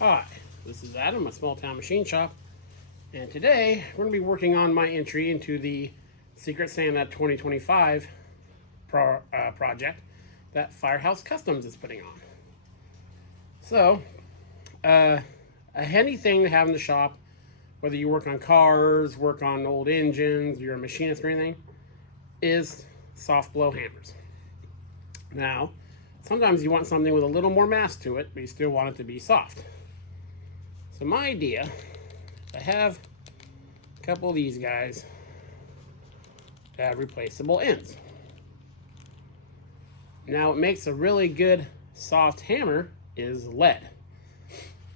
Hi, this is Adam, a small town machine shop, and today we're going to be working on my entry into the Secret Santa 2025 project that Firehouse Customs is putting on. So, a handy thing to have in the shop, whether you work on cars, work on old engines, you're a machinist or anything, is soft blow hammers. Now, sometimes you want something with a little more mass to it, but you still want it to be soft. So my idea, I have a couple of these guys that have replaceable ends. Now what makes a really good soft hammer is lead.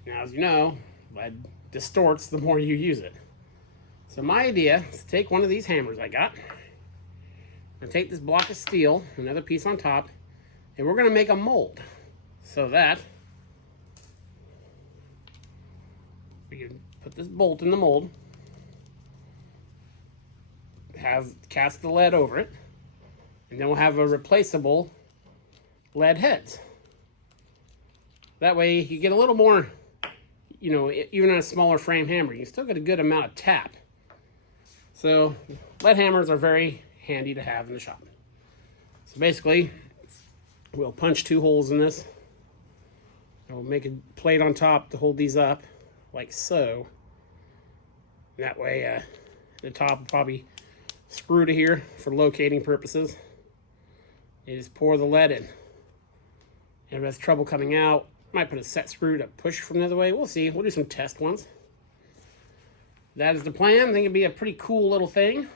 Now as you know, lead distorts the more you use it. So my idea is to take one of these hammers I got, and take this block of steel, another piece on top, and we're going to make a mold so that we can put this bolt in the mold, cast the lead over it, and then we'll have a replaceable lead heads. That way you get a little more, even on a smaller frame hammer, you still get a good amount of tap. So lead hammers are very handy to have in the shop. So basically, we'll punch 2 holes in this, and we'll make a plate on top to hold these up, like so. That way, the top will probably screw to here for locating purposes. You just pour the lead in. If it has trouble coming out, might put a set screw to push from the other way. We'll see. We'll do some test ones. That is the plan. I think it'd be a pretty cool little thing.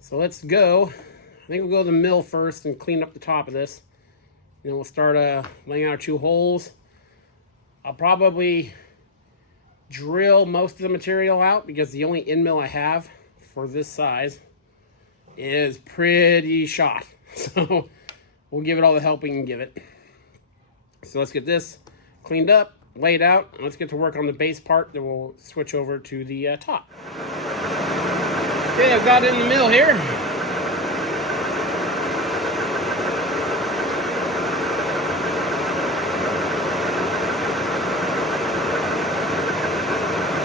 So let's go. I think we'll go to the mill first and clean up the top of this. And then we'll start laying out our 2 holes. I'll probably drill most of the material out because the only end mill I have for this size is pretty shot. So we'll give it all the help we can give it. So let's get this cleaned up, laid out, and let's get to work on the base part. Then we'll switch over to the top. Okay, I've got it in the mill here.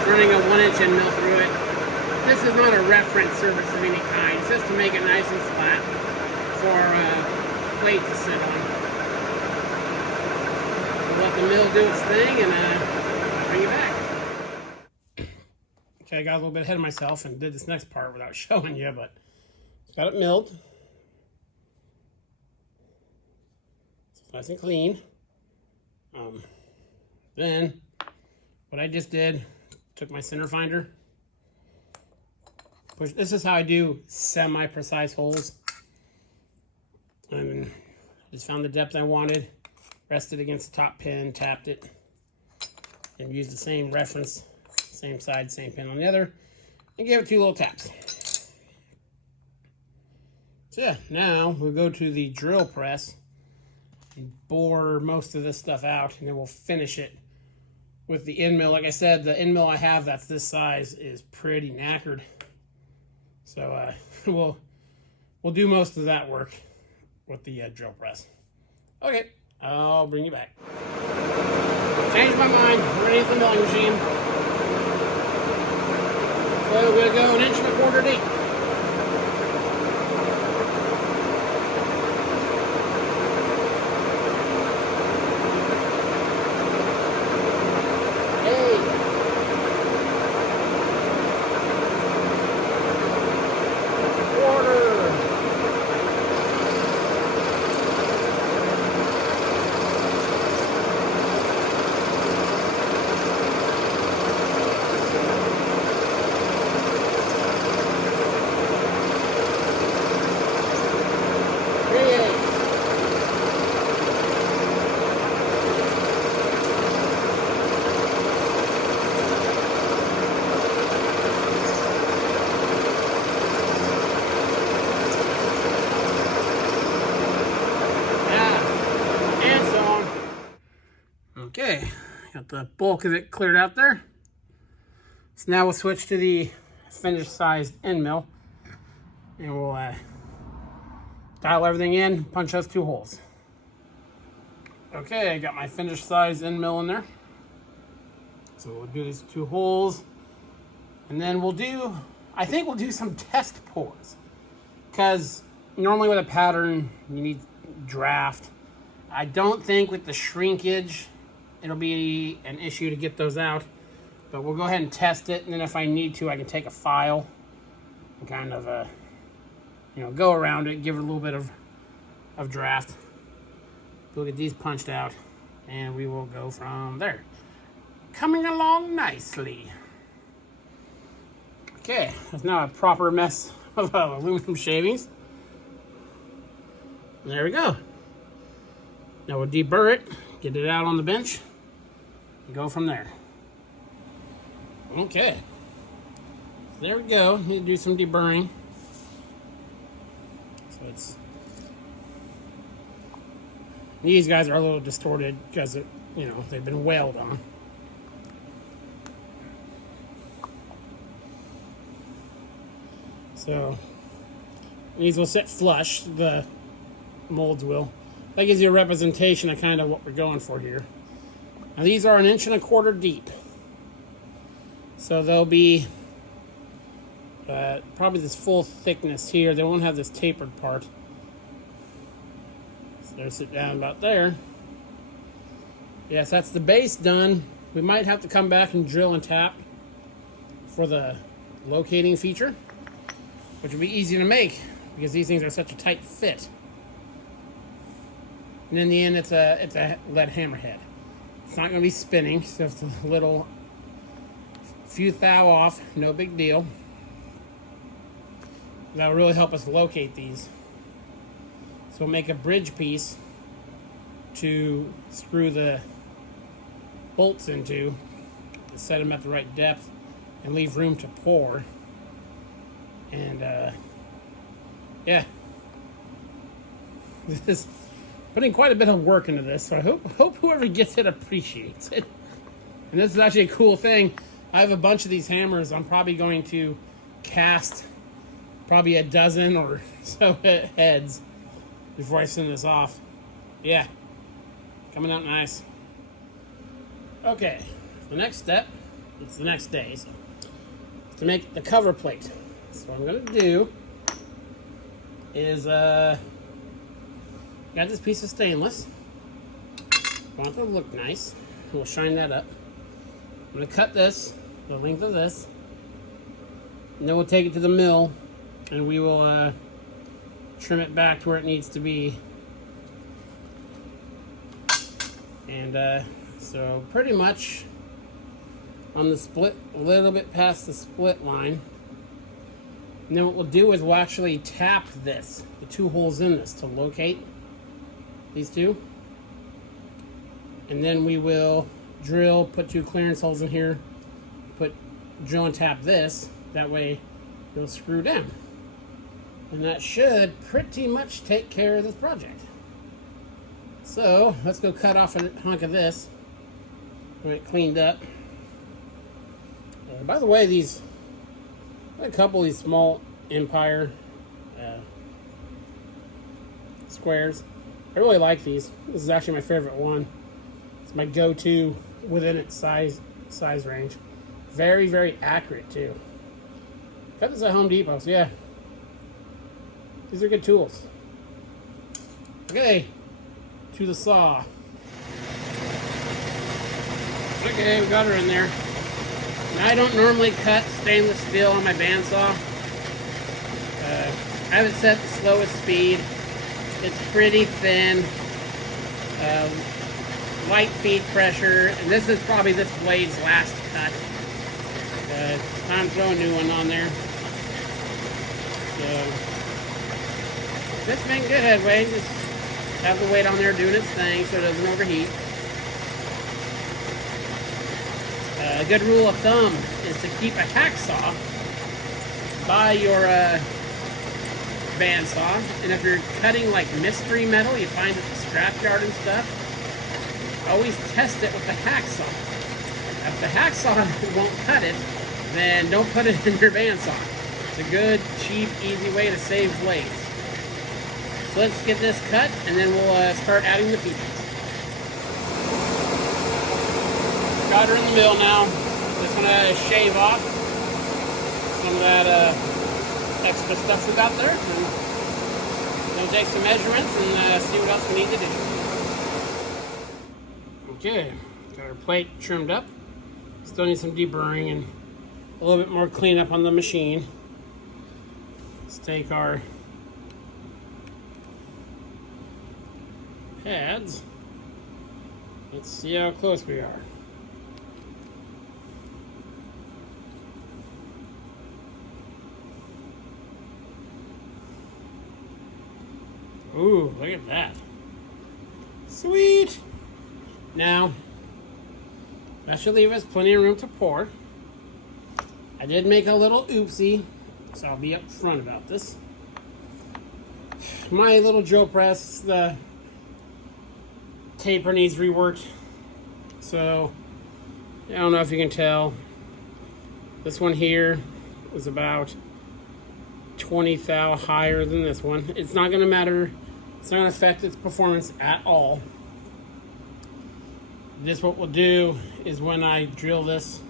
Running a 1-inch end mill through it. This is not a reference surface of any kind. It's just to make it nice and flat for a plate to sit on. We'll let the mill do its thing and bring it back. Okay, I got a little bit ahead of myself and did this next part without showing you, but got it milled. It's nice and clean. Then what I just did, took my center finder, push. This is how I do semi-precise holes. And just found the depth I wanted, rested against the top pin, tapped it, and used the same reference, same side, same pin on the other, and gave it 2 little taps. So yeah, now we'll go to the drill press and bore most of this stuff out, and then we'll finish it with the end mill. Like I said, the end mill I have that's this size is pretty knackered. So we'll do most of that work with the drill press. Okay, I'll bring you back. Changed my mind, underneath the milling machine. So we're gonna go 1.25 inches deep. Okay, got the bulk of it cleared out there. So now we'll switch to the finished sized end mill, and we'll dial everything in, punch those 2 holes. Okay, I got my finished sized end mill in there. So we'll do these 2 holes, and then I think we'll do some test pours, because normally with a pattern you need draft. I don't think with the shrinkage it'll be an issue to get those out, but we'll go ahead and test it, and then if I need to, I can take a file and kind of go around it, give it a little bit of draft. We'll get these punched out, and we will go from there. Coming along nicely. Okay, that's now a proper mess of aluminum shavings. There we go. Now we'll deburr it, get it out on the bench, and go from there. Okay. There we go. Need to do some deburring. So these guys are a little distorted because they've been whaled on. So these will sit flush, the molds will. That gives you a representation of kind of what we're going for here. Now these are 1.25 inches deep. So they'll be probably this full thickness here. They won't have this tapered part. So they'll sit down about there. Yes, that's the base done. We might have to come back and drill and tap for the locating feature, which will be easy to make because these things are such a tight fit. And in the end, it's a lead hammerhead. It's not going to be spinning, so it's a little few thou off, no big deal. That'll really help us locate these. So we'll make a bridge piece to screw the bolts into, to set them at the right depth, and leave room to pour. And yeah, this is putting quite a bit of work into this, so I hope whoever gets it appreciates it. And this is actually a cool thing. I have a bunch of these hammers. I'm probably going to cast probably a dozen or so heads before I send this off. Yeah, coming out nice. Okay, the next step, it's the next day, so to make the cover plate. So what I'm going to do is, got this piece of stainless. I want it to look nice. We'll shine that up. I'm going to cut this, the length of this, and then we'll take it to the mill, and we will trim it back to where it needs to be. And so pretty much on the split, a little bit past the split line. And then what we'll do is we'll actually tap this, the 2 holes in this, to locate these 2. And then we will drill, put 2 clearance holes in here, drill and tap this. That way it'll screw down. And that should pretty much take care of this project. So let's go cut off a hunk of this. Get it cleaned up. By the way, these, a couple of these small Empire squares. I really like these. This is actually my favorite one. It's my go-to within its size range. Very, very accurate too. Got this at Home Depot, so yeah. These are good tools. Okay, to the saw. Okay, we got her in there. Now, I don't normally cut stainless steel on my bandsaw. I have it set the slowest speed. It's pretty thin. Light feed pressure, and this is probably this blade's last cut. It's time to throw a new one on there. So, it's making good headway. Just have the weight on there doing its thing so it doesn't overheat. A good rule of thumb is to keep a hacksaw by your bandsaw, and if you're cutting like mystery metal you find at the scrapyard and stuff, always test it with the hacksaw. If the hacksaw won't cut it, then don't put it in your bandsaw. It's a good, cheap, easy way to save blades. So let's get this cut, and then we'll start adding the features. Got her in the mill now. Just gonna shave off some of that extra stuff we got there. And gonna take some measurements and see what else we need to do. Okay, got our plate trimmed up. Still need some deburring and a little bit more cleanup on the machine. Let's take our pads. Let's see how close we are. Ooh, look at that. Sweet! Now, that should leave us plenty of room to pour. I did make a little oopsie, so I'll be up front about this. My little drill press, the taper needs reworked. So, I don't know if you can tell. This one here was about 20 thou higher than this one. It's not going to matter. It's not going to affect its performance at all. This, what we'll do is when I drill this,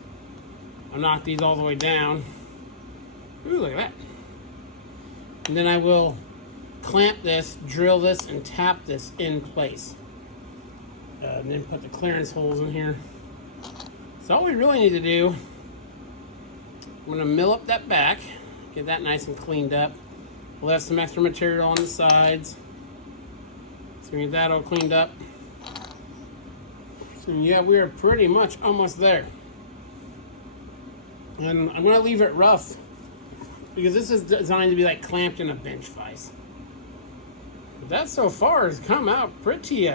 I'll knock these all the way down. Ooh, look at that. And then I will clamp this, drill this, and tap this in place. And then put the clearance holes in here. So all we really need to do, I'm going to mill up that back, get that nice and cleaned up. We'll have some extra material on the sides. So we get that all cleaned up. So yeah, we are pretty much almost there. And I'm going to leave it rough because this is designed to be like clamped in a bench vise. But that so far has come out pretty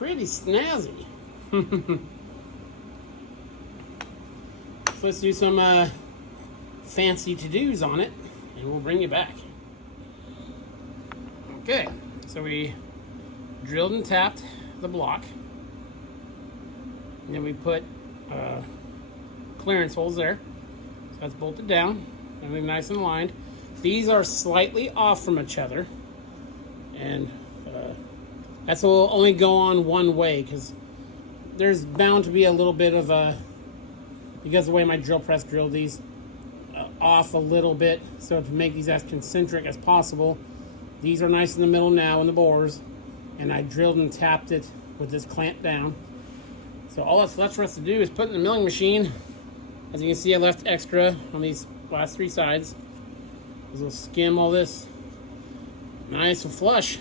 snazzy. So let's do some fancy to-dos on it and we'll bring you back. Okay, so we drilled and tapped the block. And then we put clearance holes there. So that's bolted down and we're nice and aligned. These are slightly off from each other. And that's will only go on one way because there's bound to be a little bit of a, because of the way my drill press drilled these, off a little bit. So to make these as concentric as possible, these are nice in the middle now in the bores. And I drilled and tapped it with this clamp down. So all that's left for us to do is put in the milling machine. As you can see, I left extra on these last three sides. We'll skim all this nice and flush.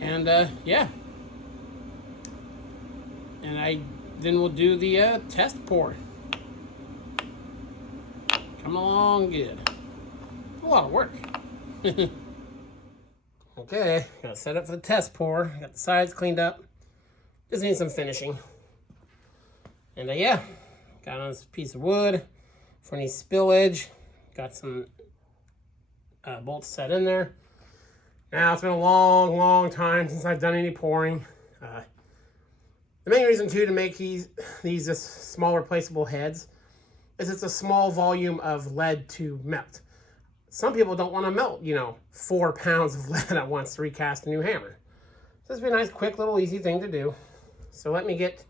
And yeah. And then we'll do the test pour. Coming along good. A lot of work. Okay, got it set up for the test pour. Got the sides cleaned up. Just need some finishing. And yeah, got on this piece of wood for any spillage. Got some bolts set in there. Now, it's been a long time since I've done any pouring. The main reason, too, to make these just small replaceable heads is it's a small volume of lead to melt. Some people don't want to melt, 4 pounds of lead at once to recast a new hammer. So this would be a nice, quick, little, easy thing to do. So let me get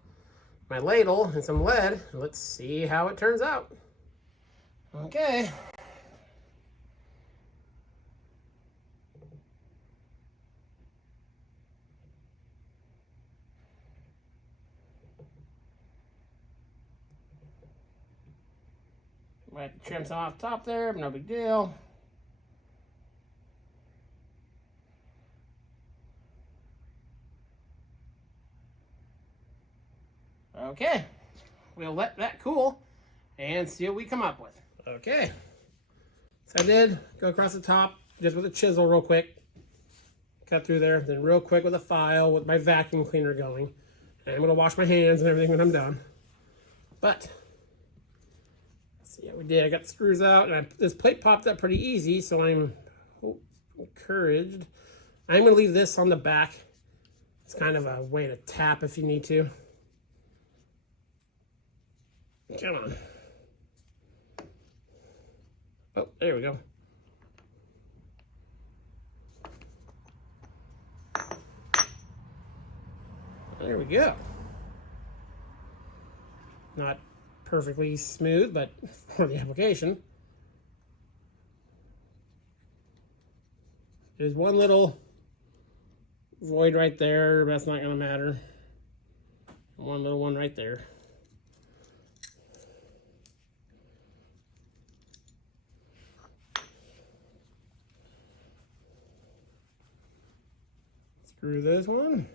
my ladle and some lead, and let's see how it turns out. Okay. Might have to trim some off top there, but no big deal. Okay, we'll let that cool and see what we come up with. Okay, so I did go across the top just with a chisel real quick. Cut through there, then real quick with a file with my vacuum cleaner going. And I'm gonna wash my hands and everything when I'm done. But, let's see how we did. I got the screws out and this plate popped up pretty easy, so I'm encouraged. I'm gonna leave this on the back. It's kind of a way to tap if you need to. Come on. Oh, there we go. There we go. Not perfectly smooth, but for the application. There's one little void right there, but that's not going to matter. One little one right there. Screw this one.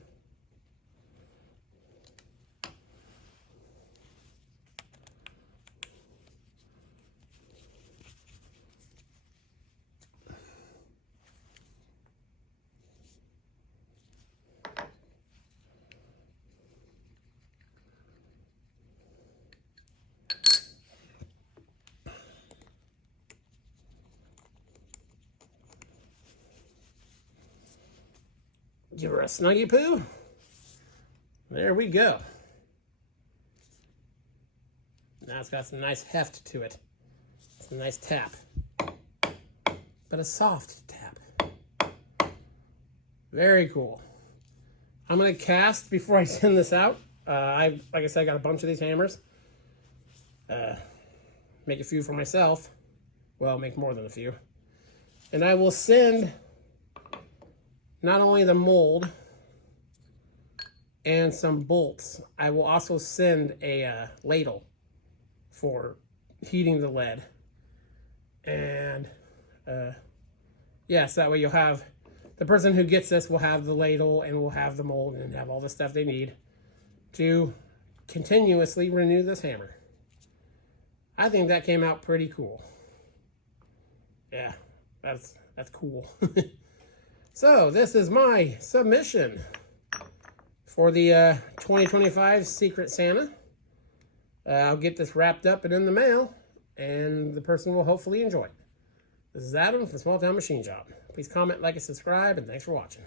Give her a snuggy poo. There we go. Now it's got some nice heft to it. Some nice tap. But a soft tap. Very cool. I'm going to cast before I send this out. Like I said, I got a bunch of these hammers. Make a few for myself. Well, make more than a few. And I will send not only the mold and some bolts, I will also send a ladle for heating the lead. And yes, that way you'll have, the person who gets this will have the ladle and will have the mold and have all the stuff they need to continuously renew this hammer. I think that came out pretty cool. Yeah, that's cool. So this is my submission for the 2025 Secret Santa. I'll get this wrapped up and in the mail, and the person will hopefully enjoy it. This is Adam from Small Town Machine Shop. Please comment, like, and subscribe, and thanks for watching.